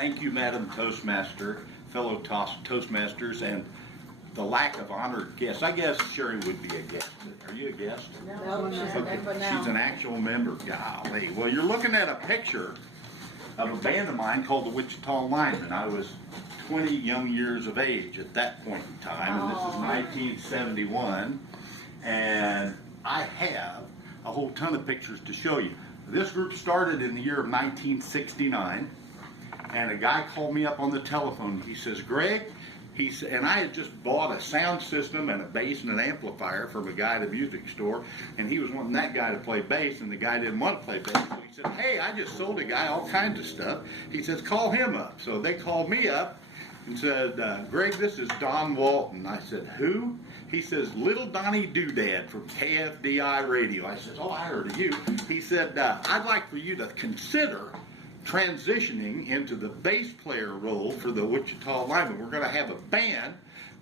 Thank you, Madam Toastmaster, fellow Toastmasters, and the lack of honored guests. I guess Sherry would be a guest. Are you a guest? No, she's a member now. She's an actual member. Golly. Well, you're looking at a picture of a band of mine called the Wichita Linemen. I was 20 young years of age at that point in time, and this is 1971, and I have a whole ton of pictures to show you. This group started in the year of 1969, and a guy called me up on the telephone. He says, Greg, and I had just bought a sound system and a bass and an amplifier from a guy at a music store, and he was wanting that guy to play bass, and the guy didn't want to play bass. So he said, hey, I just sold a guy all kinds of stuff. He says, call him up. So they called me up and said, Greg, this is Don Walton. I said, who? He says, Little Donnie Doodad from KFDI Radio. I said, oh, I heard of you. He said, I'd like for you to consider transitioning into the bass player role for the Wichita Linemen. We're going to have a band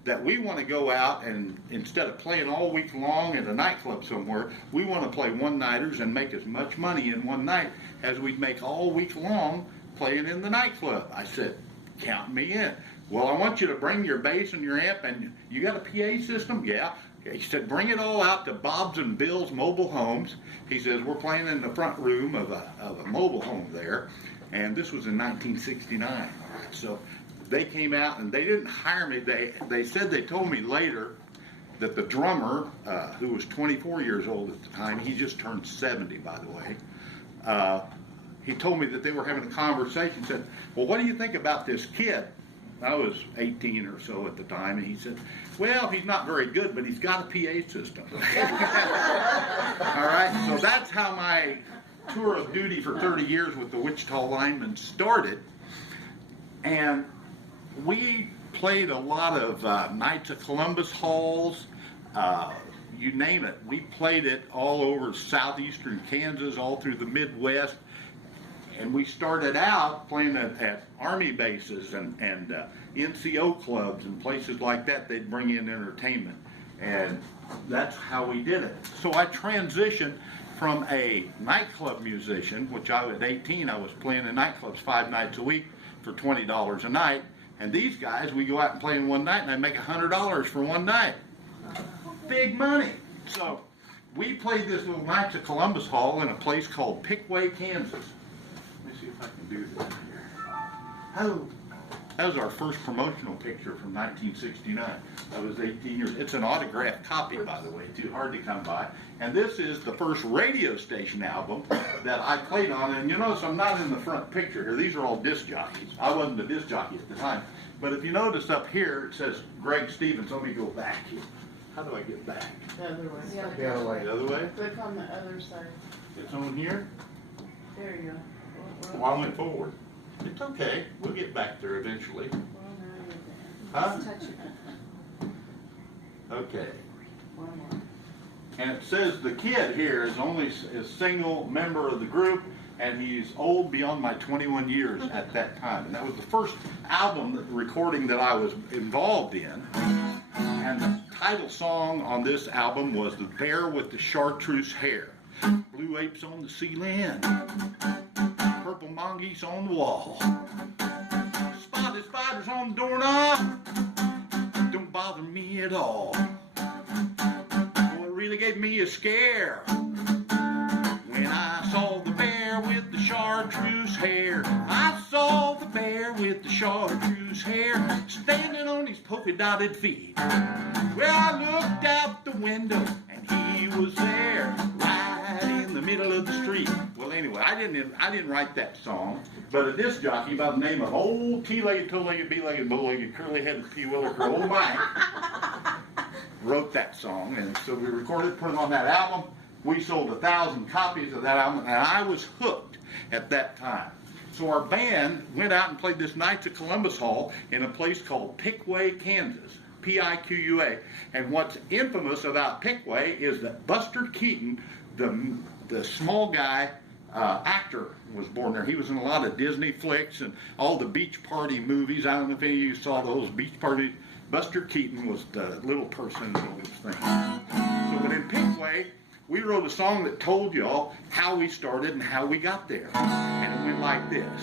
that we want to go out and instead of playing all week long at a nightclub somewhere, we want to play one-nighters and make as much money in one night as we'd make all week long playing in the nightclub. I said, count me in. Well, I want you to bring your bass and your amp, and you got a PA system? Yeah. He said, bring it all out to Bob's and Bill's mobile homes. He says, we're playing in the front room of a mobile home there, and this was in 1969. All right, so they came out, and they didn't hire me. They said they told me later that the drummer, who was 24 years old at the time, he just turned 70, by the way, he told me that they were having a conversation, said, well, what do you think about this kid? I was 18 or so at the time, and he said, well, he's not very good, but he's got a PA system. All right, so that's how my tour of duty for 30 years with the Wichita Linemen started. And we played a lot of Knights of Columbus halls, you name it. We played it all over southeastern Kansas, all through the Midwest. And we started out playing at Army bases and NCO clubs and places like that. They'd bring in entertainment. And that's how we did it. So I transitioned from a nightclub musician, which at 18, I was playing in nightclubs 5 nights a week for $20 a night. And these guys, we go out and play in one night, and I make $100 for one night. Big money. So we played this little Knights of Columbus hall in a place called Pickway, Kansas. Let me see if I can do that here. Oh, that was our first promotional picture from 1969. I was 18 years. It's an autographed copy, by the way, too hard to come by. And this is the first radio station album that I played on. And you notice I'm not in the front picture here. These are all disc jockeys. I wasn't a disc jockey at the time. But if you notice up here, it says Greg Stevens. Let me go back here. How do I get back? The other way. The other way. The other way? Click on the other side. It's on here? There you go. Well, I went forward. It's okay. We'll get back there eventually. Well, now you're there. Huh? Just touch it. Okay. One more. And it says the kid here is only a single member of the group, and he's old beyond my 21 years at that time. And that was the first album recording that I was involved in. And the title song on this album was The Bear with the Chartreuse Hair. Blue apes on the ceiling, purple mongoose on the wall, spotted spiders on the doorknob, don't bother me at all. Well, it really gave me a scare when I saw the bear with the chartreuse hair. I saw the bear with the chartreuse hair standing on his polka-dotted feet. Well, I looked out the window and he was there, right in the middle of the street. Well, anyway, I didn't write that song, but a disc jockey by the name of Old T-legged, toe-legged, B-legged, bow-legged, curly-headed P-Williker, Old Mike, wrote that song, and so we recorded it, put it on that album. We sold 1,000 copies of that album, and I was hooked at that time. So our band went out and played this Knights of Columbus Hall in a place called Pickway, Kansas. P-I-Q-U-A. And what's infamous about Pickway is that Buster Keaton, the small guy actor, was born there. He was in a lot of Disney flicks and all the beach party movies. I don't know if any of you saw those beach parties. Buster Keaton was the little person in those things. So, but in Pickway, we wrote a song that told y'all how we started and how we got there. And it went like this.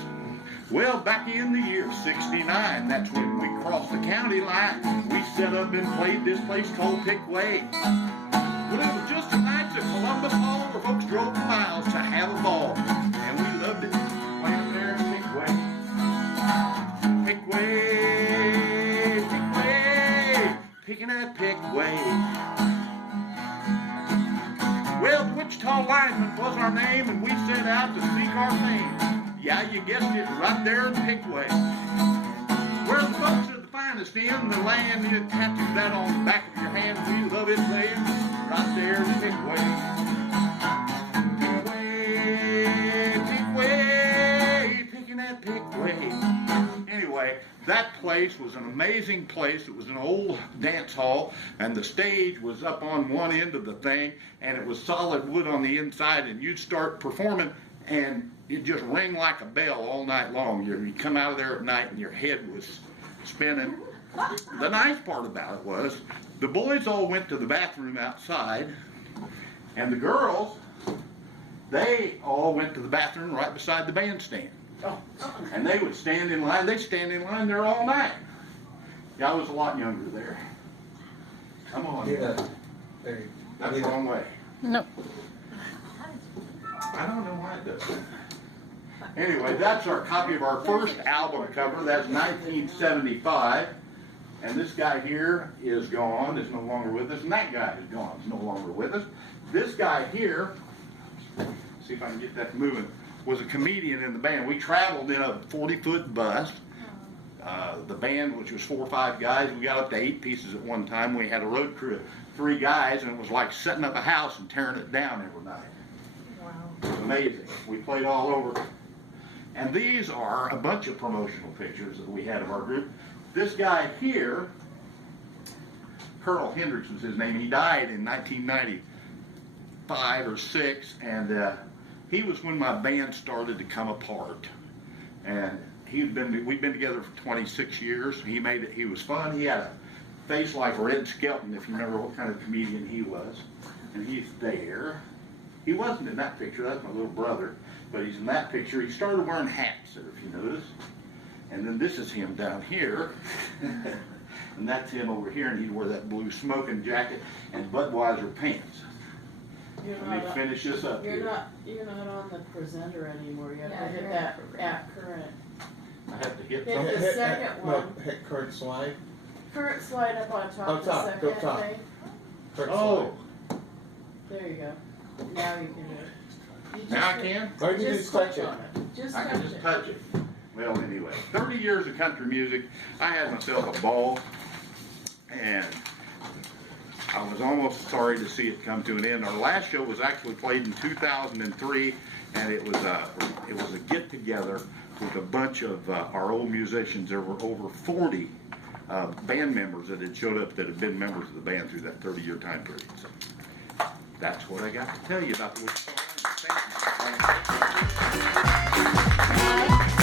Well, back in the year '69, that's when we crossed the county line. We set up and played this place called Pickway. Well, it was just a night to Columbus Hall where folks drove miles to have a ball. And we loved it, playing there in Pickway. Pickway, Pickway, picking at Pickway. Well, the Wichita Linemen was our name, and we set out to seek our fame. Yeah, you guessed it, right there in Pickway. Where the folks are the finest in the land, you tattoo that on the back of your hand. We love it playing right there in Pickway. Pickway, Pickway, picking at Pickway. Anyway, that place was an amazing place. It was an old dance hall, and the stage was up on one end of the thing, and it was solid wood on the inside, and you'd start performing, and it just rang like a bell all night long. You'd come out of there at night, and your head was spinning. The nice part about it was the boys all went to the bathroom outside, and the girls, they all went to the bathroom right beside the bandstand. And they would stand in line. They'd stand in line there all night. Yeah, I was a lot younger there. Come on. Yeah. That's the wrong way. No. I don't know why it does that. Anyway, that's our copy of our first album cover. That's 1975. And this guy here is gone, is no longer with us. And that guy is gone, is no longer with us. This guy here, see if I can get that moving, was a comedian in the band. We traveled in a 40-foot bus. The band, which was 4 or 5 guys, we got up to 8 pieces at one time. We had a road crew of 3 guys, and it was like setting up a house and tearing it down every night. Wow. It was amazing. We played all over. And these are a bunch of promotional pictures that we had of our group. This guy here, Colonel Hendricks was his name. He died in 1995 or 6, and he was when my band started to come apart. And we've been together for 26 years. He made it. He was fun. He had a face like Red Skelton, if you remember what kind of comedian he was. And he's there. He wasn't in that picture. That's my little brother. But he's in that picture. He started wearing hats there, if you notice. And then this is him down here. And that's him over here. And he'd wear that blue smoking jacket and Budweiser pants. Let me finish this up You're here. not on the presenter anymore. You have Yeah, to hit you're that not. at current. I have to hit Hit something. the second one. Hit current slide. Current slide up on top. On The top, go second top. thing. Current Oh, There you go. Now you can do it. You just now I hit- can? slide. Or you can just touch it. on it. Just I touch can just it. touch it. Well, anyway, 30 years of country music. I had myself a ball, and I was almost sorry to see it come to an end. Our last show was actually played in 2003, and it was a get together with a bunch of our old musicians. There were over 40 band members that had showed up that had been members of the band through that 30-year time period. So that's what I got to tell you about the Wichita Linemen. Thank you.